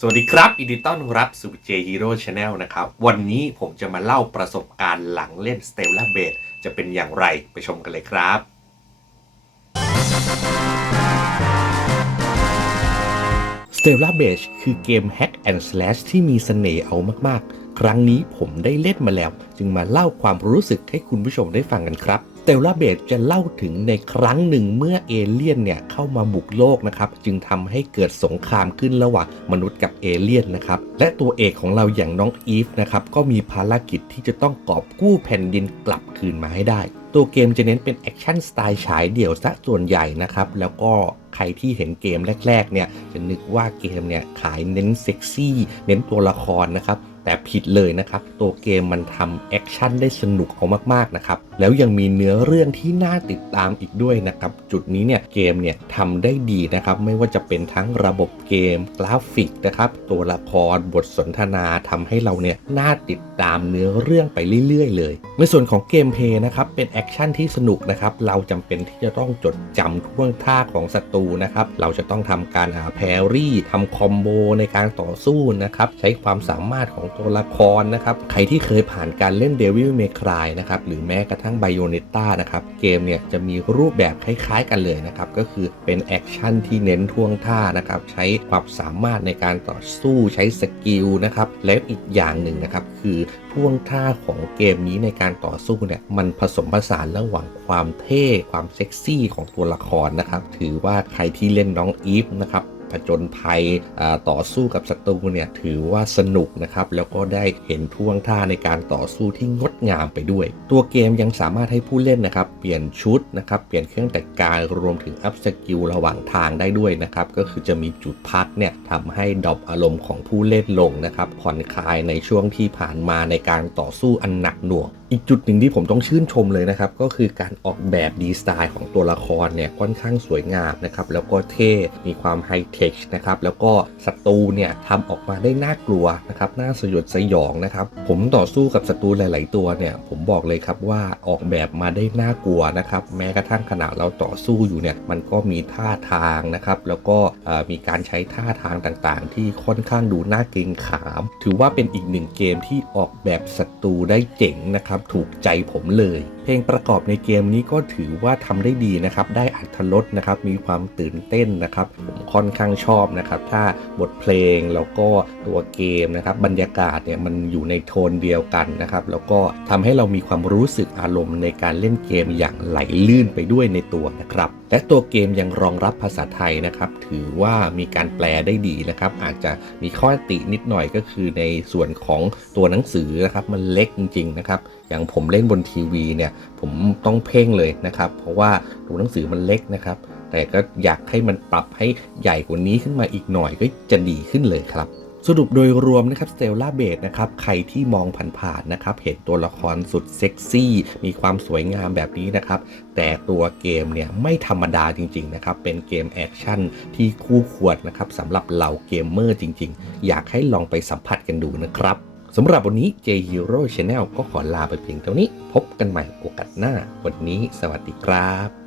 สวัสดีครับยินดีต้อนรับสู่ J Hero Channel นะครับ วันนี้ผมจะมาเล่าประสบการณ์หลังเล่น Stella b a s e จะเป็นอย่างไรไปชมกันเลยครับ Stella b a s e คือเกม Hack and Slash ที่มีเสน่ห์เอามาก ๆ ครั้งนี้ผมได้เล่นมาแล้ว จึงมาเล่าความรู้สึกให้คุณผู้ชมได้ฟังกันครับ เตลลาเบดจะเล่าถึงในครั้งหนึ่งเมื่อเอเลี่ยนเนี่ยเข้ามาบุกโลกนะครับ จึงทำให้เกิดสงครามขึ้นระหว่างมนุษย์กับเอเลี่ยนนะครับ และตัวเอกของเราอย่างน้องอีฟนะครับก็มีภารกิจที่จะต้องกอบกู้แผ่นดินกลับคืนมาให้ได้ ตัวเกมจะเน้นเป็นแอคชั่นสไตล์ฉายเดี่ยวซะส่วนใหญ่นะครับ แล้วก็ใครที่เห็นเกมแรกๆเนี่ยจะนึกว่าเกมเนี่ยขายเน้นเซ็กซี่ เน้นตัวละครนะครับ แต่ผิดเลยนะครับ ตัวเกมมันทำแอคชั่นได้สนุกเอามากๆนะครับ แล้วยังมีเนื้อเรื่องที่น่าติดตามอีกด้วยนะครับ จุดนี้เนี่ยเกมเนี่ยทำได้ดีนะครับ ไม่ว่าจะเป็นทั้งระบบเกมกราฟิกนะครับ ตัวละครบทสนทนาทำให้เราเนี่ยน่าติดตามเนื้อเรื่องไปเรื่อยๆ เลย ในส่วนของเกมเพย์นะครับ เป็นแอคชั่นที่สนุกนะครับ เราจำเป็นที่จะต้องจดจำท่วงท่าของศัตรูนะครับ เราจะต้องทำการหาแพรรี่ทำคอมโบในการต่อสู้นะครับ ใช้ความสามารถของตัวละครนะครับ ใครที่เคยผ่านการเล่น Devil May Cry นะครับ หรือแม้กระทั่ง Bayonetta นะครับ เกมเนี่ยจะมีรูปแบบคล้ายๆกันเลยนะครับ ก็คือเป็นแอคชั่นที่เน้นท่วงท่านะครับ ใช้ความสามารถในการต่อสู้ใช้สกิลนะครับ แล้วอีกอย่างหนึ่งนะครับ คือท่วงท่าของเกมนี้ในการต่อสู้เนี่ยมันผสมผสานระหว่างความเท่ความเซ็กซี่ของตัวละครนะครับ ถือว่าใครที่เล่นน้องอีฟนะครับ ผจญภัยต่อสู้กับศัตรูเนี่ยถือว่าสนุกนะครับ แล้วก็ได้เห็นท่วงท่าในการต่อสู้ที่งดงามไปด้วย ตัวเกมยังสามารถให้ผู้เล่นนะครับ เปลี่ยนชุดนะครับ เปลี่ยนเครื่องแต่งกายรวมถึงอัพสกิลระหว่างทางได้ด้วยนะครับ ก็คือจะมีจุดพักเนี่ยทำให้ดรอปอารมณ์ของผู้เล่นลงนะครับ ผ่อนคลายในช่วงที่ผ่านมาในการต่อสู้อันหนักหน่วง อีกจุดหนึ่งที่ผมต้องชื่นชมเลยนะครับ ก็คือการออกแบบดีไซน์ของตัวละครเนี่ยค่อนข้างสวยงามนะครับ แล้วก็เท่มีความไฮเทคนะครับ แล้วก็ศัตรูเนี่ยทำออกมาได้น่ากลัวนะครับน่าสยดสยองนะครับ ผมต่อสู้กับศัตรูหลาย ๆ ตัวเนี่ย ผมบอกเลยครับว่าออกแบบมาได้น่ากลัวนะครับ แม้กระทั่งขณะเราต่อสู้อยู่เนี่ยมันก็มีท่าทางนะครับ แล้วก็มีการใช้ท่าทางต่าง ๆ ที่ค่อนข้างดูน่าเกรงขาม ถือว่าเป็นอีกหนึ่งเกมที่ออกแบบศัตรูได้เจ๋งนะครับถูกใจผมเลย เพลงประกอบในเกมนี้ก็ถือว่าทำได้ดีนะครับ ได้อัธรสนะครับ มีความตื่นเต้นนะครับ ผมค่อนข้างชอบนะครับ ถ้าบทเพลงแล้วก็ตัวเกมนะครับ บรรยากาศเนี่ยมันอยู่ในโทนเดียวกันนะครับ แล้วก็ทำให้เรามีความรู้สึกอารมณ์ในการเล่นเกมอย่างไหลลื่นไปด้วยในตัวนะครับ และตัวเกมยังรองรับภาษาไทยนะครับ ถือว่ามีการแปลได้ดีนะครับ อาจจะมีข้อตินิดหน่อยก็คือในส่วนของตัวหนังสือนะครับ มันเล็กจริง ๆ นะครับ อย่างผมเล่นบนทีวีเนี่ย ผมต้องเพ่งเลยนะครับ เพราะว่าตัวหนังสือมันเล็กนะครับ แต่ก็อยากให้มันปรับให้ใหญ่กว่านี้ขึ้นมาอีกหน่อยก็จะดีขึ้นเลยครับ สรุปโดยรวมนะครับสเตลล่าเบดนะครับใครที่มองผ่านๆนะครับเห็นตัวละครสุดเซ็กซี่มีความสวยงามแบบนี้นะครับแต่ตัวเกมเนี่ยไม่ธรรมดาจริงๆนะครับเป็นเกมแอคชั่นที่คู่ควรนะครับสำหรับเหล่าเกมเมอร์จริงๆ อยากให้ลองไปสัมผัสกันดูนะครับสำหรับวันนี้ J Hero Channel ก็ขอลาไปเพียงเท่านี้ พบกันใหม่โอกาสหน้า วันนี้สวัสดีครับ